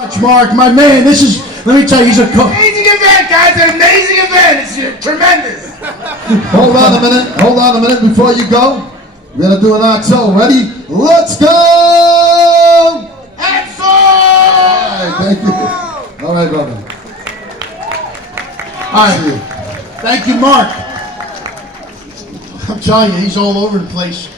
Mark, my man, let me tell you, he's amazing event, guys, an amazing event. It's tremendous. Hold on a minute before you go. We're going to do an outro. Ready? Let's go! Axel! All right, thank you. All right, brother. All right, thank you, Mark. I'm telling you, he's all over the place.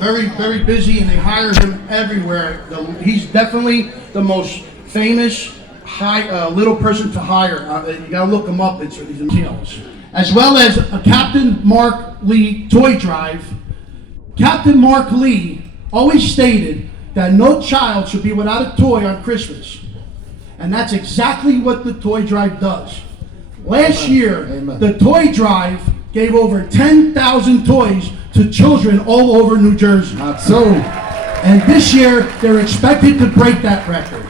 Very, very busy, and they hire him everywhere. He's definitely the most famous little person to hire. You gotta look him up. He's as well as Captain Mark Lee Toy Drive. Captain Mark Lee always stated that no child should be without a toy on Christmas, and that's exactly what the Toy Drive does. Last year, the Toy Drive gave over 10,000 toys to children all over New Jersey. Not so. And this year, they're expected to break that record.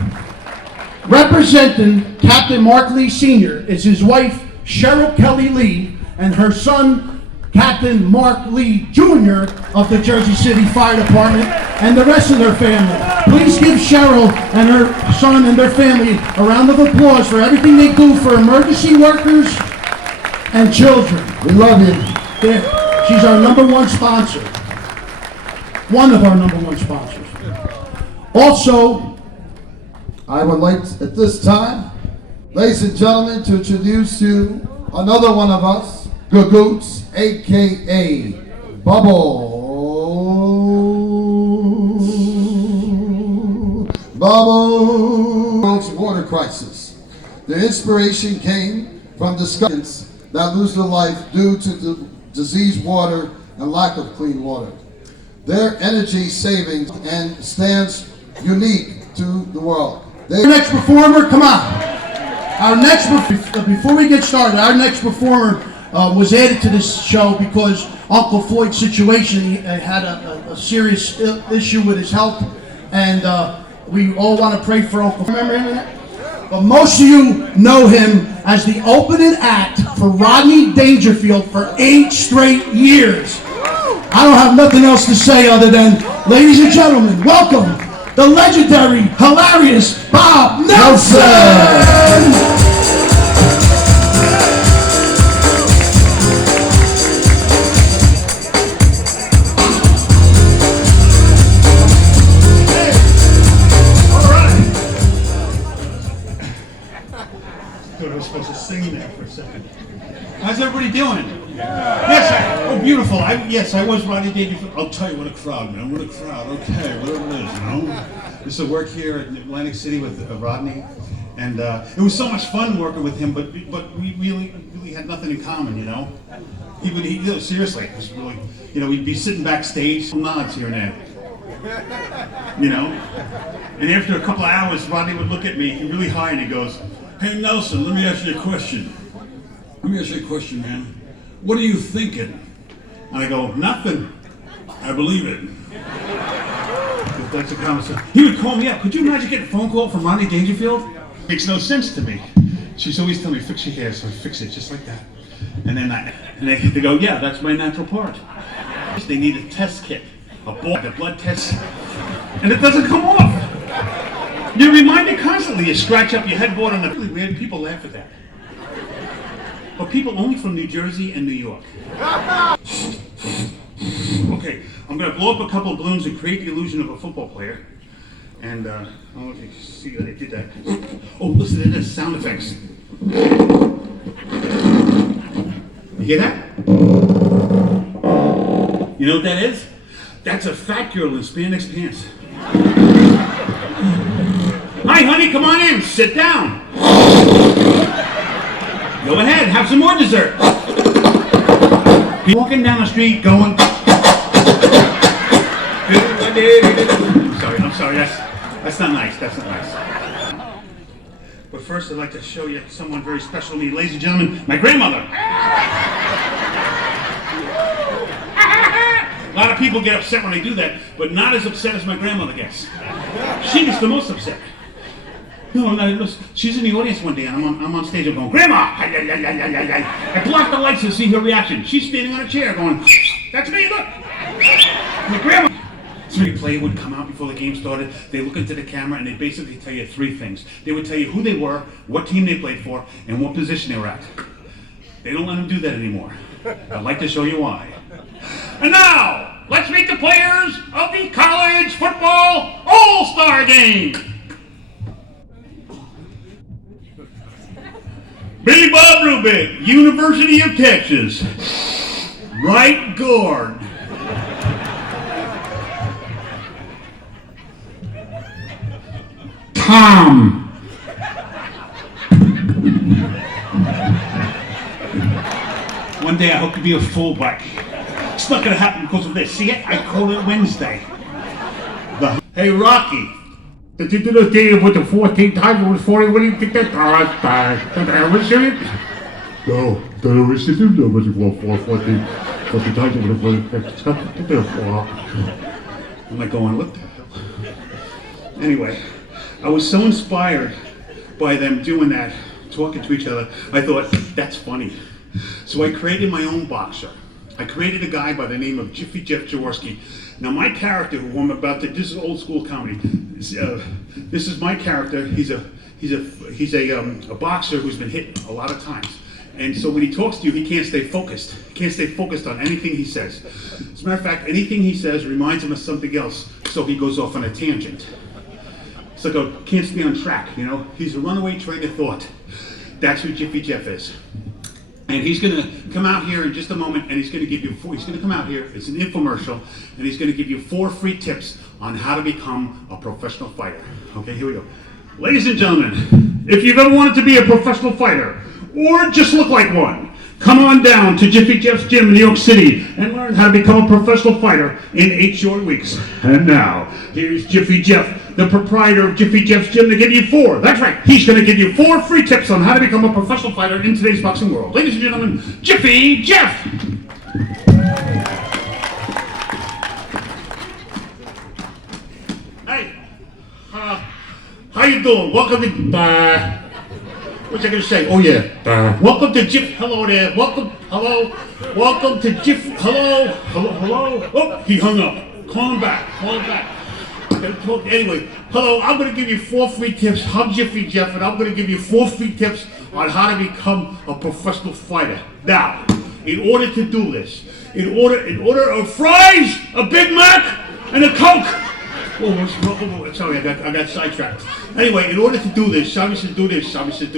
Representing Captain Mark Lee Sr. is his wife, Cheryl Kelly Lee, and her son, Captain Mark Lee Jr. of the Jersey City Fire Department, and the rest of their family. Please give Cheryl and her son and their family a round of applause for everything they do for emergency workers and children. We love you. She's our #1 sponsor. One of our #1 sponsors. Also, I would like at this time, ladies and gentlemen, to introduce you another one of us, Gagoots, a.k.a. Bubble. World's water crisis. The inspiration came from discussions that lose their life due to the diseased water and lack of clean water. Their energy savings and stands unique to the world. Our next performer, come on. Before we get started, our next performer was added to this show because Uncle Floyd's situation, he had a serious issue with his health, and we all want to pray for Uncle. Remember him? But most of you know him as the opening act for Rodney Dangerfield for 8 straight years. I don't have nothing else to say other than, ladies and gentlemen, welcome the legendary, hilarious Bob Nelson! How's everybody doing? Yes, beautiful. I was Rodney Dangerfield. I'll tell you, what a crowd, man. What a crowd. Okay, whatever it is, you know. Used to work here in Atlantic City with Rodney, and it was so much fun working with him. But we really had nothing in common, you know. Seriously, it was really, we'd be sitting backstage, some nods here and there, you know. And after a couple of hours, Rodney would look at me really high, and he goes, "Hey Nelson, let me ask you a question. Man. What are you thinking?" And I go, "Nothing. I believe it." If that's a conversation. He would call me up. Could you imagine getting a phone call from Rodney Dangerfield? Makes no sense to me. She's always telling me, "Fix your hair," so I fix it just like that. And then they go, "Yeah, that's my natural part." They need a test kit, a blood test, and it doesn't come off. You're reminded constantly. You scratch up your headboard on the. Really weird. People laugh at that. But people only from New Jersey and New York. Okay, I'm going to blow up a couple of balloons and create the illusion of a football player. And, I don't know if you see that I did that. Oh, listen to this, sound effects. You hear that? You know what that is? That's a fat girl in spandex pants. Hi, honey, come on in, sit down. Go ahead, have some more dessert. Walking down the street going. I'm sorry, that's not nice, But first I'd like to show you someone very special to me. Ladies and gentlemen, my grandmother. A lot of people get upset when I do that, but not as upset as my grandmother gets. She gets the most upset. No, I'm not. She's in the audience one day, and I'm on stage. I'm going, "Grandma!" I block the lights to see her reaction. She's standing on a chair, going, "That's me. Look, my grandma." Three player would come out before the game started. They look into the camera and they basically tell you three things. They would tell you who they were, what team they played for, and what position they were at. They don't let them do that anymore. I'd like to show you why. And now, let's meet the players of the college football all-star game. Billy Bob Rubik, University of Texas. Right guard. Tom. One day I hope to be a fullback. It's not gonna happen because of this. See it? I call it Wednesday. Hey Rocky, did you do the game with the 14 times? It was 40. What do you think that was it? No, that was it. No, was it 14 times? I'm like going, what the hell? Anyway, I was so inspired by them doing that, talking to each other. I thought, that's funny. So I created my own boxer. I created a guy by the name of Jiffy Jeff Jaworski. Now my character, who I'm about to, this is old school comedy. This is my character. He's a boxer who's been hit a lot of times. And so when he talks to you, he can't stay focused. He can't stay focused on anything he says. As a matter of fact, anything he says reminds him of something else, so he goes off on a tangent. It's like a can't stay on track, you know? He's a runaway train of thought. That's who Jiffy Jeff is. And he's gonna come out here in just a moment, and he's gonna give you he's gonna come out here, it's an infomercial, and he's gonna give you 4 free tips on how to become a professional fighter. Okay, here we go. Ladies and gentlemen, if you've ever wanted to be a professional fighter, or just look like one, come on down to Jiffy Jeff's gym in New York City and learn how to become a professional fighter in 8 short weeks. And now, here's Jiffy Jeff, the proprietor of Jiffy Jeff's gym, to give you 4. That's right, he's going to give you 4 free tips on how to become a professional fighter in today's boxing world. Ladies and gentlemen, Jiffy Jeff! Hey, how you doing? Welcome to... What's I gonna say? Oh yeah. Welcome to Jiff. Hello there. Welcome to Jiff. Hello. Oh, he hung up. Call him back. Anyway, hello. I'm gonna give you 4 free tips. I'm Jiffy Jeff, and I'm gonna give you 4 free tips on how to become a professional fighter. Now, in order to do this, in order of fries, a Big Mac, and a Coke. Oh, sorry, I got sidetracked. Anyway, in order to do this, Sammy said do this. What do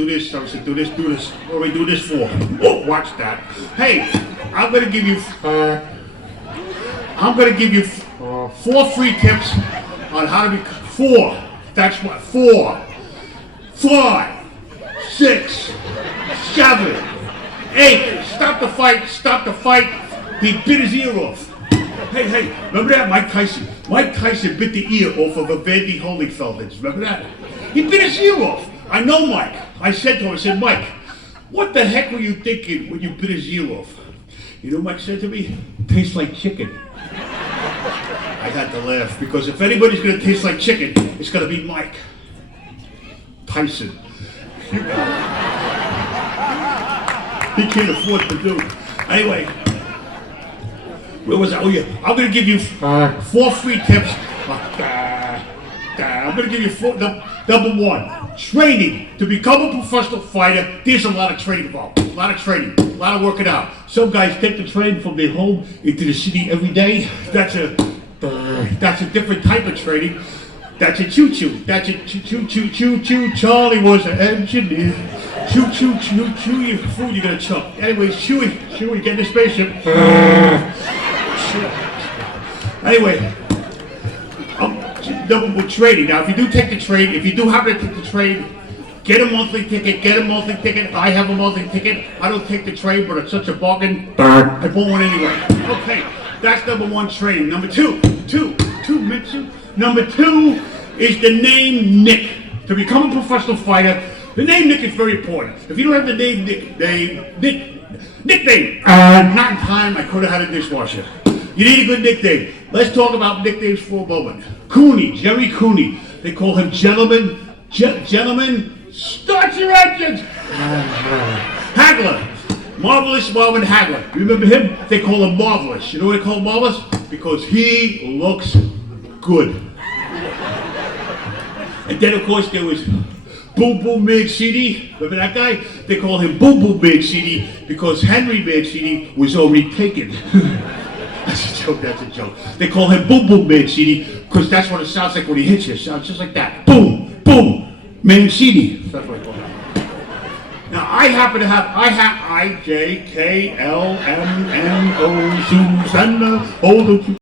we do this for? Oh, watch that. Hey, I'm gonna give you 4 free tips on how to be 4. That's what 4, 5, 6, 7, 8. Stop the fight. He bit his ear off. Hey, remember that? Mike Tyson bit the ear off of Evander Holyfeld. Remember that? He bit his ear off. I know Mike. I said to him, Mike, what the heck were you thinking when you bit his ear off? You know what Mike said to me? Tastes like chicken. I had to laugh, because if anybody's going to taste like chicken, it's going to be Mike Tyson. He can't afford to do it. Anyway. Where was I? Oh yeah, I'm gonna give you 4 free tips. I'm gonna give you 4. Number 1, training. To become a professional fighter, there's a lot of training involved. A lot of working out. Some guys take the train from their home into the city every day. That's a different type of training. That's a choo-choo. That's a choo-choo. Charlie was an engineer. Chew your food, you're gonna choke. Anyways, Chewy, get in the spaceship. Anyway, double trading. Now, if you do take the trade, if you do happen to take the trade, get a monthly ticket. I have a monthly ticket. I don't take the trade, but it's such a bargain. I bought one anyway. Okay, that's number 1, trading. Number 2, Number 2 is the name Nick. To become a professional fighter, the name Nick is very important. If you don't have the name nickname. Not in time, I could have had a dishwasher. You need a good nickname. Let's talk about nicknames for a moment. Cooney, Jerry Cooney. They call him Gentleman. Start your engines. Hagler. Marvelous Marvin Hagler. You remember him? They call him Marvelous. You know why they call him Marvelous? Because he looks good. And then, of course, there was Boom Boom Mancini. Remember that guy? They call him Boom Boom Mancini because Henry Mancini was already taken. That's a joke, that's a joke. They call him Boom Boom Mancini because that's what it sounds like when he hits you. It sounds just like that. Boom, boom, Mancini. That's what I call him. Now, I happen to have, IJKLMNO, Susanna, hold on.